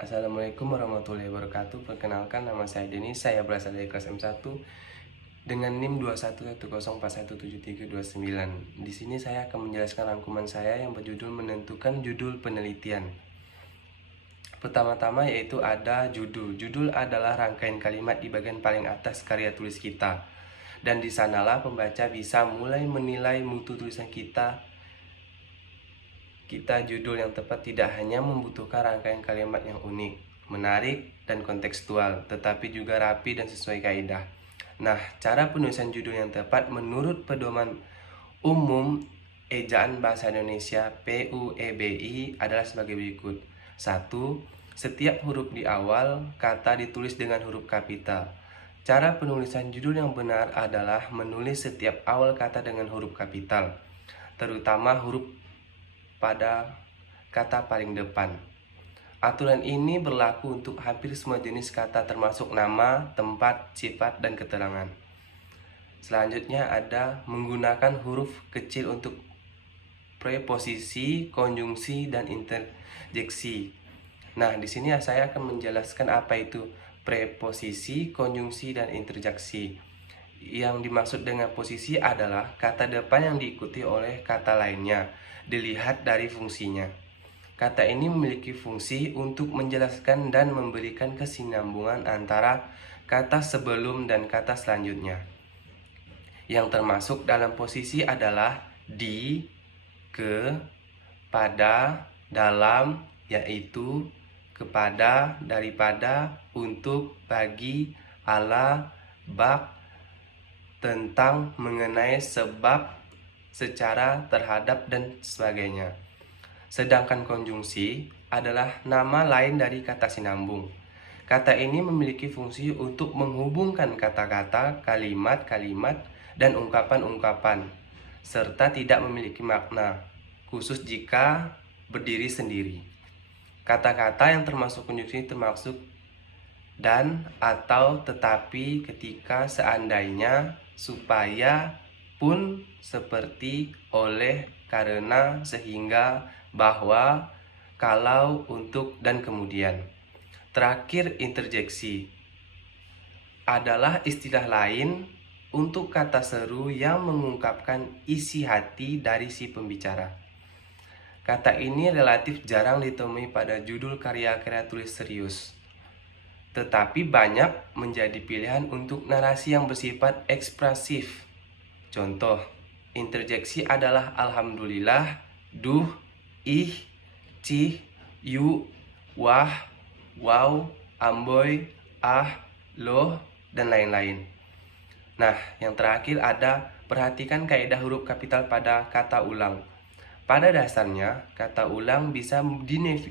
Assalamualaikum warahmatullahi wabarakatuh. Perkenalkan, nama saya Denis. Saya berasal dari kelas M1 dengan NIM 2110417329. Di sini saya akan menjelaskan rangkuman saya yang berjudul menentukan judul penelitian. Pertama-tama yaitu ada judul. Judul adalah rangkaian kalimat di bagian paling atas karya tulis kita. Dan di sanalah pembaca bisa mulai menilai mutu tulisan kita judul yang tepat tidak hanya membutuhkan rangkaian kalimat yang unik, menarik, dan kontekstual, tetapi juga rapi dan sesuai kaidah. Nah, cara penulisan judul yang tepat menurut Pedoman Umum Ejaan Bahasa Indonesia PUEBI adalah sebagai berikut. 1. Setiap huruf di awal kata ditulis dengan huruf kapital. Cara penulisan judul yang benar adalah menulis setiap awal kata dengan huruf kapital, terutama huruf pada kata paling depan. Aturan ini berlaku untuk hampir semua jenis kata termasuk nama, tempat, sifat, dan keterangan. Selanjutnya ada menggunakan huruf kecil untuk preposisi, konjungsi, dan interjeksi. Nah, di sini saya akan menjelaskan apa itu preposisi, konjungsi, dan interjeksi. Yang dimaksud dengan posisi adalah kata depan yang diikuti oleh kata lainnya, dilihat dari fungsinya. Kata ini memiliki fungsi untuk menjelaskan dan memberikan kesinambungan antara kata sebelum dan kata selanjutnya. Yang termasuk dalam posisi adalah di, ke, pada, dalam, yaitu, kepada, daripada, untuk, bagi, ala, bak, tentang, mengenai, sebab, secara, terhadap, dan sebagainya. Sedangkan konjungsi adalah nama lain dari kata sinambung. Kata ini memiliki fungsi untuk menghubungkan kata-kata, kalimat-kalimat, dan ungkapan-ungkapan, serta tidak memiliki makna khusus jika berdiri sendiri. Kata-kata yang termasuk konjungsi termasuk dan, atau, tetapi, ketika, seandainya, supaya, pun, seperti, oleh, karena, sehingga, bahwa, kalau, untuk, dan kemudian. Terakhir, interjeksi adalah istilah lain untuk kata seru yang mengungkapkan isi hati dari si pembicara. Kata ini relatif jarang ditemui pada judul karya-karya tulis serius, tetapi banyak menjadi pilihan untuk narasi yang bersifat ekspresif. Contoh, interjeksi adalah alhamdulillah, duh, ih, cih, yu, wah, wow, amboy, ah, loh, dan lain-lain. Nah, yang terakhir ada perhatikan kaidah huruf kapital pada kata ulang. Pada dasarnya, kata ulang bisa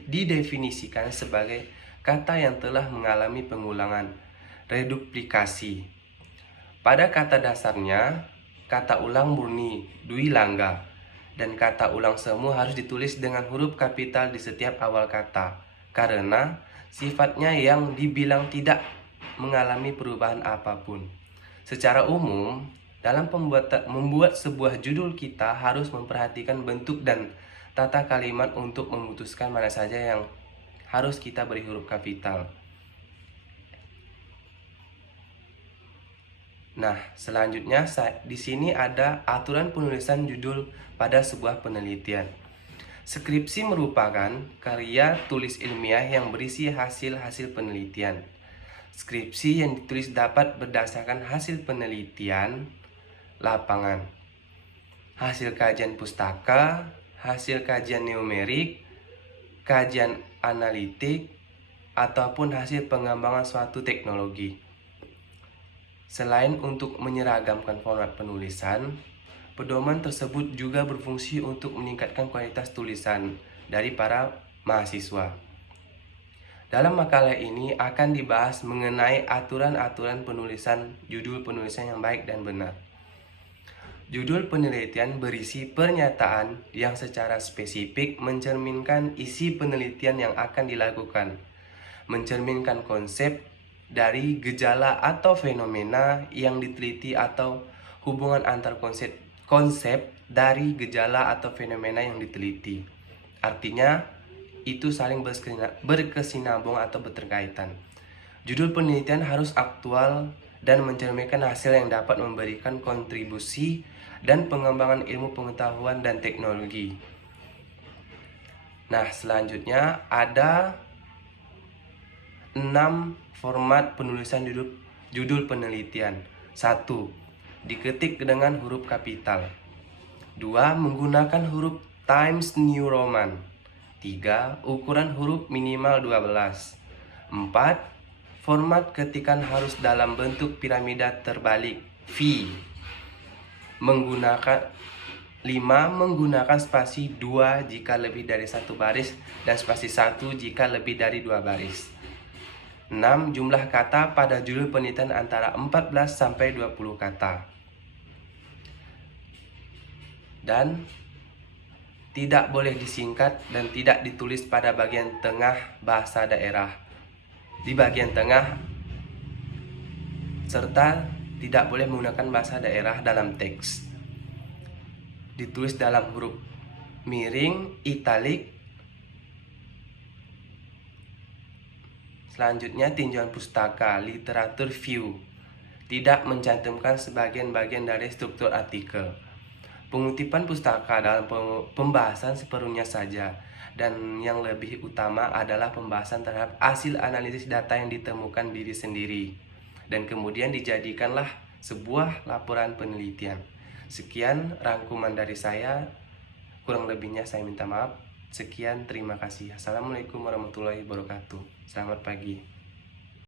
didefinisikan sebagai kata yang telah mengalami pengulangan, reduplikasi. Pada kata dasarnya, kata ulang murni, dwi langga, dan kata ulang semu harus ditulis dengan huruf kapital di setiap awal kata, karena sifatnya yang dibilang tidak mengalami perubahan apapun. Secara umum, dalam membuat sebuah judul kita harus memperhatikan bentuk dan tata kalimat untuk memutuskan mana saja yang harus kita beri huruf kapital. Nah, selanjutnya di sini ada aturan penulisan judul pada sebuah penelitian. Skripsi merupakan karya tulis ilmiah yang berisi hasil-hasil penelitian. Skripsi yang ditulis dapat berdasarkan hasil penelitian lapangan, hasil kajian pustaka, hasil kajian numerik, kajian analitik, ataupun hasil pengembangan suatu teknologi. Selain untuk menyeragamkan format penulisan, pedoman tersebut juga berfungsi untuk meningkatkan kualitas tulisan dari para mahasiswa. Dalam makalah ini akan dibahas mengenai aturan-aturan penulisan judul penulisan yang baik dan benar. Judul penelitian berisi pernyataan yang secara spesifik mencerminkan isi penelitian yang akan dilakukan, mencerminkan konsep dari gejala atau fenomena yang diteliti atau hubungan antar konsep dari gejala atau fenomena yang diteliti. Artinya, itu saling berkesinambung atau berkaitan. Judul penelitian harus aktual dan mencerminkan hasil yang dapat memberikan kontribusi dan pengembangan ilmu pengetahuan dan teknologi. Nah, selanjutnya ada 6 format penulisan judul penelitian. 1. Diketik dengan huruf kapital. 2. Menggunakan huruf Times New Roman. 3. Ukuran huruf minimal 12. 4. Format ketikan harus dalam bentuk piramida terbalik V. 5. Menggunakan spasi 2 jika lebih dari 1 baris dan spasi 1 jika lebih dari 2 baris. 6. Jumlah kata pada judul penelitian antara 14 sampai 20 kata. Dan tidak boleh disingkat dan tidak ditulis pada bagian tengah bahasa daerah. Di bagian tengah serta tidak boleh menggunakan bahasa daerah dalam teks. Ditulis dalam huruf miring, italik. Selanjutnya tinjauan pustaka, literatur view. Tidak mencantumkan sebagian bagian dari struktur artikel. Pengutipan pustaka dalam pembahasan sepenuhnya saja, dan yang lebih utama adalah pembahasan terhadap hasil analisis data yang ditemukan diri sendiri, dan kemudian dijadikanlah sebuah laporan penelitian. Sekian rangkuman dari saya, kurang lebihnya saya minta maaf. Sekian, terima kasih. Assalamualaikum warahmatullahi wabarakatuh. Selamat pagi.